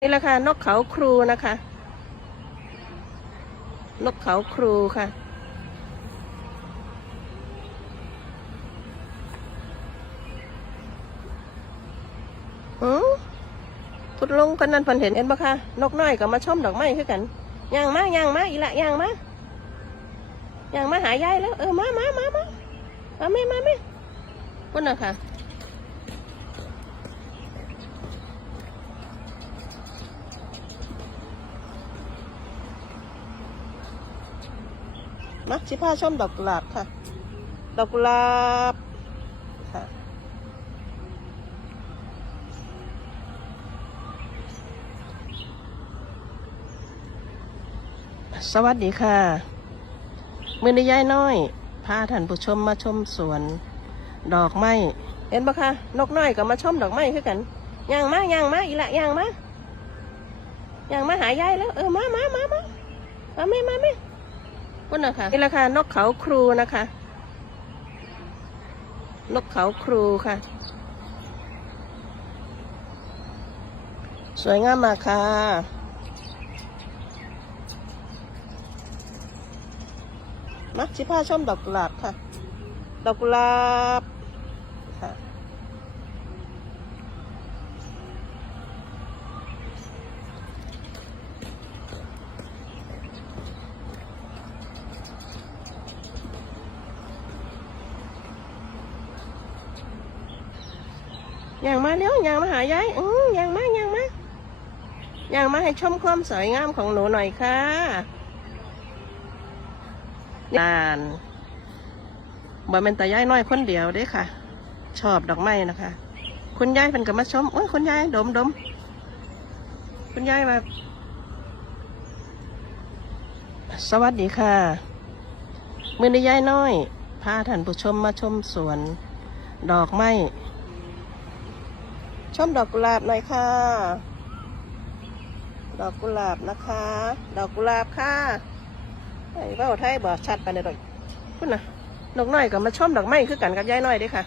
นี่แหละค่ะนกเขาครูนะคะ นกเขาครูค่ะ อือพุดลงคนนั้นพันเห็นเห็นปะคะนกน้อยก็มาชมดอกไม้คือกันย่างมาย่างมาอีละย่างมาย่างมาหายายแล้ว เออมามามามามาไม่มาไม่พุ่นน่ะค่ะ มาชิพาชมดอกกุหลาบค่ะ ดอกกุหลาบค่ะสวัสดีค่ะ มือในยายน้อย พาท่านผู้ชมมาชมสวน ดอกไม้ เห็นปะคะ นกน้อยก็มาชมดอกไม้คือกันย่างมาย่างมาอีละย่างมาย่างมาหายายแล้ว เออ มามามามามาไม่มาไม่ พุ่นนะคะนี่แหละค่ะนกเขาครูนะคะ นกเขาครูค่ะ สวยงามมากค่ะมาชิพาชมดอกกุหลาบค่ะ ดอกกุหลาบ อย่างมาเร็วอย่างมาหายายอือย่างมาอย่างมาอย่างมาให้ชมความสวยงามของหนูหน่อยค่ะนานบ่เป็นแต่ยายน้อยคนเดียวเด้ค่ะ ชอบดอกไม้นะคะ คุณยายเป็นกับมาชมโอ้ยคุณยายดมดมคุณยายมา สวัสดีค่ะ มือในยายน้อยพาท่านผู้ชมมาชมสวน ดอกไม้ ชมดอกกุหลาบหน่อยค่ะ ดอกกุหลาบนะคะ ดอกกุหลาบค่ะไอ้เบ้าไทยบอกชัดไปในดอกพุ่นนะนกน้อยก็มาชมดอกไม้คือกันกับยายน้อยด้อค่ะ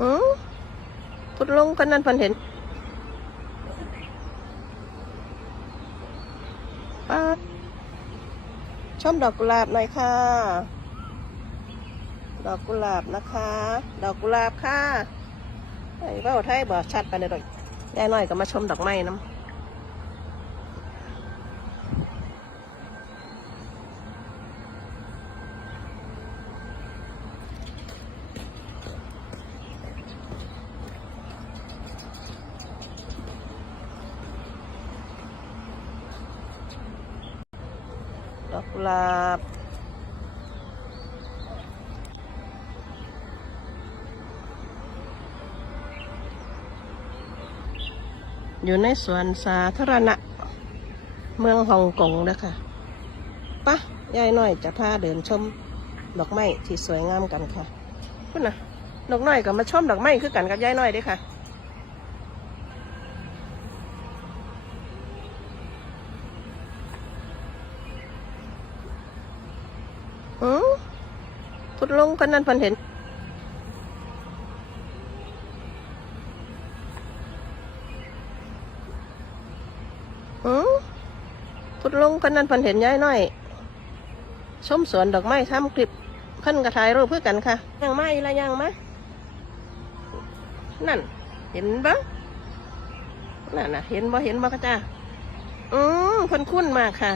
อือพุดลงคนนั้นพันเห็นป้า ชมดอกกุหลาบหน่อยค่ะ ดอกกุหลาบนะคะ ดอกกุหลาบค่ะไอ้เบ้าไทยบอกชัดไปเลยดอกยายน้อยก็มาชมดอกไม้น้ำ อกกุหลาบอยู่ในสวนสาธารณะ เมืองฮ่องกงนะคะปะยายน้อยจะพาเดินชมดอกไม้ที่สวยงามกันค่ะคุณนะดอกน้อยก็มาชมดอกไม้คือกันกับยายน้อยด้อค่ะ อือ พุดลงคนนั้นพันเห็น อือพุดลงคนนั้นพันเห็นยายน้อย ชมสวนดอกไม้ทำคลิปเพิ่นกระถ่ายรูปเพื่อกันค่ะยังไม่ละยังไหมนั่น เห็นปะนั่นนะเห็นบ่เห็นบ่กระจ้าอืมเพิ่นคุ้นมากค่ะ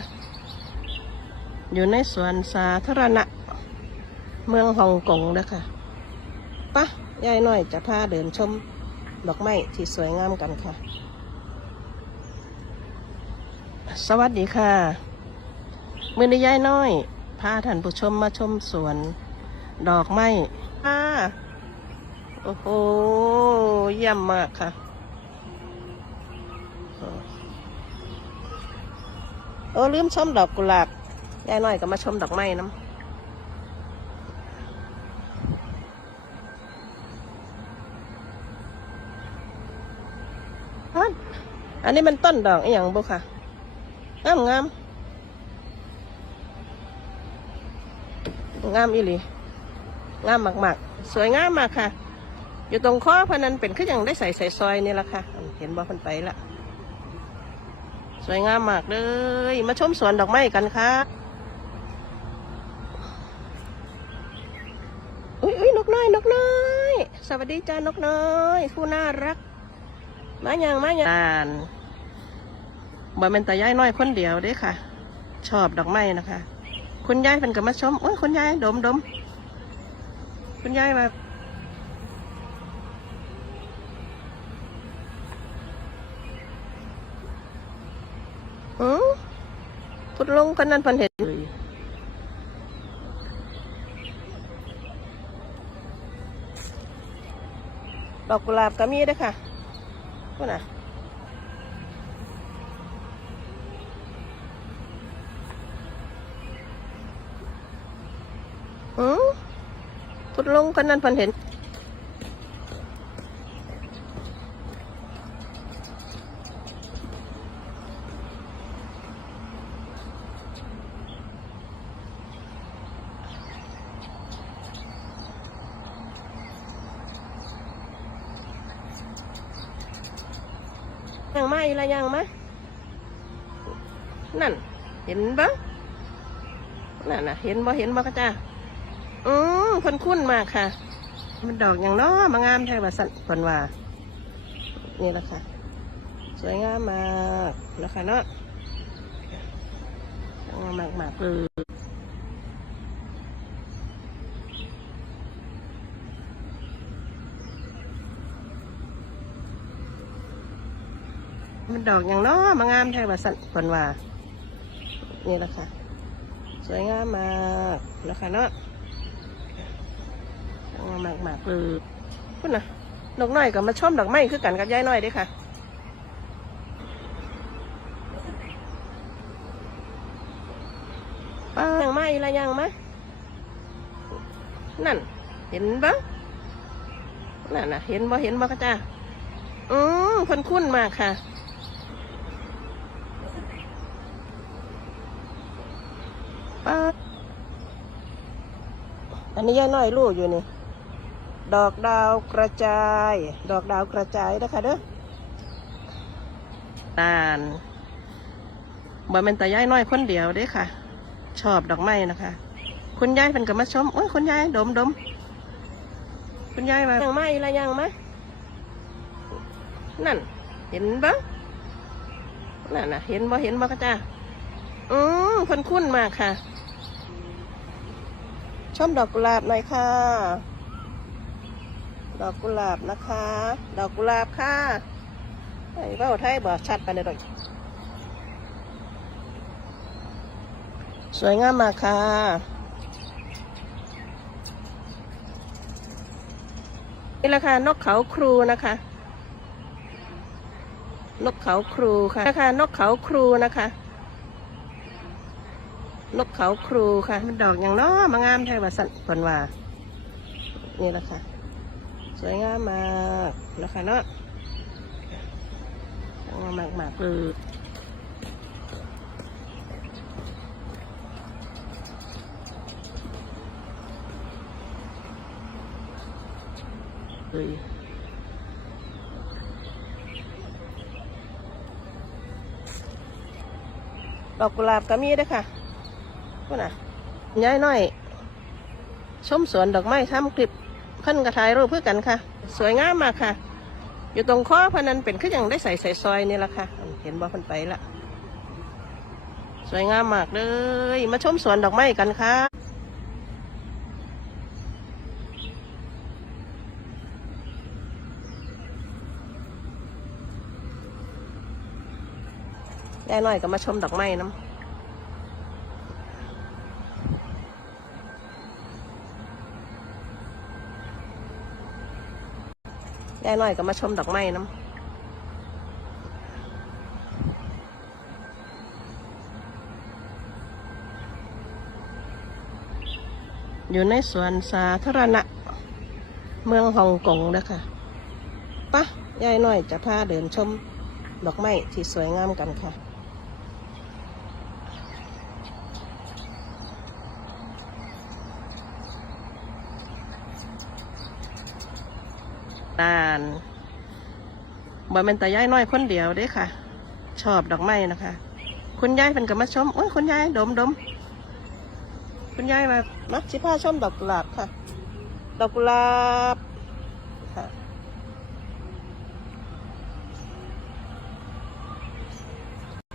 อยู่ในสวนสาธารณะ เมืองฮ่องกงนะคะปะยายน้อยจะพาเดินชมดอกไม้ที่สวยงามกันค่ะ สวัสดีค่ะ มือในยายน้อยพาท่านผู้ชมมาชมสวน ดอกไม้ค่ะโอ้โหเยี่ยมมากค่ะโอ้ลืมชมดอกกุหลาบยายน้อยก็มาชมดอกไม้น้ำอัน อันนี้มันต้นดอกอหย่างบุค่ะงามงามงามอีหลีงามมากๆ สวยงามมากค่ะ อยู่ตรงข้อพนันเป็นคือยังได้ใส่ใส่ซอยนี่ละค่ะ เห็นบ่พันไปละสวยงามมากเลย มาชมสวนดอกไม้กันค่ะอุ้ยอุ้ยนกน้อยนกน้อย สวัสดีจ้านกน้อย ผู้น่ารัก มาอย่างมาอย่างานบ่เป็นตาย้ายน้อยคนเดียวเด้ค่ะ ชอบดอกไม้นะคะ คุณยายเป็นกับมาชมโอ้ยคุณยายดมดมคุณยายมาอือพุดลงคนนั้นพันเห็นเลยดอกกุหลาบก็มีด้วยค่ะ พวกน่ะอือพุดลงกันนั่นพันเห็น ยังมาอีกละยังมานั่น เห็นปะนั่นน่ะเห็นบ่เห็นบ่กะจ้าอืมเพิ่นคุ้นมากค่ะ มันดอกอย่างน้อมางามแท้ว่าสันเพิ่นว่า นี่แหละค่ะ สวยงามมากนะคะเนาะงามมากมากๆเลย มันดอกอย่างน้อมางามแท้ว่าสันเพิ่นว่านี่แหละค่ะ สวยงามมากนะคะเนาะมากมากๆเลยพุ่นนะนกน้อยก็มาชมดอกไม้คือกันกับยายน้อยด้อค่ะป้ายังมาอีละยังมานั่น เห็นปะนั่นน่ะ เห็นบ่เห็นบ่กะจ้าอืมเพิ่นคุ้นมากค่ะ ป้าอันนี้ยายน้อยรู้อยู่นี่ ดอกดาวกระจาย ดอกดาวกระจายนะคะเด้อตานบ่เป็นตาย่ายน้อยคนเดียวเด้อค่ะ ชอบดอกไม้นะคะ คุณยายเป็นกับมาชมโอ้ยคุณยายดมดมคุณยายมายังมาอีละยังมานั่น เห็นปะนั่นน่ะเห็นบ่เห็นบ่กระจ้าอืมเพิ่นคุ้นมากค่ะ ชมดอกกุหลาบหน่อยค่ะ ดอกกุหลาบนะคะ ดอกกุหลาบค่ะไอ้เบ้าไทยบอกชัดไปเลยดอกสวยงามมากค่ะ นี่แหละค่ะนกเขาครูนะคะ นกเขาครูค่ะนะคะนกเขาครูนะคะ นกเขาครูค่ะ มันดอกอย่างน้อมางามแท้ว่าสันเพิ่นว่า นี่แหละค่ะ สวยงามมากนะคะเนาะงามมากมากๆเลยเลยดอกกุหลาบก็มีด้วยค่ะ พวกน่ะย้ายน้อย ชมสวนดอกไม้ทำคลิปเพิ่นกระถ่ายรูปเพื่อกันค่ะ สวยงามมากค่ะ อยู่ตรงข้อพนันเป็นคือยังได้ใส่ใส่ซอยนี่ละค่ะ เห็นบ่เพิ่นไปละสวยงามมากเลย มาชมสวนดอกไม้กันค่ะยายน้อยก็มาชมดอกไม้น้ำ ยายน้อยก็มาชมดอกไม้น้ำอยู่ในสวนสาธารณะ เมืองฮ่องกงนะคะปะยายน้อยจะพาเดินชม ดอกไม้ที่สวยงามกันค่ะ ตาลบ่เป็นต่ยายน้อยคนเดียวเด้ค่ะ ชอบดอกไม้นะคะ คุณยายเป็นกับมาชมโอ้ยคุณยายดมดมคุณยายมามาสิพาชมดอกกุหลาบค่ะ ดอกกุหลาบค่ะ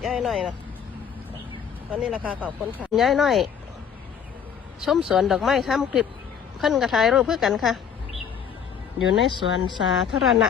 ยายหน่อยนะวันนี้ราคาขอบคุณค่ะยายหน่อย ชมสวนดอกไม้ทำคลิปเพิ่นกระถ่ายรูปเพื่อกันค่ะ อยู่ในสวนสาธารณะ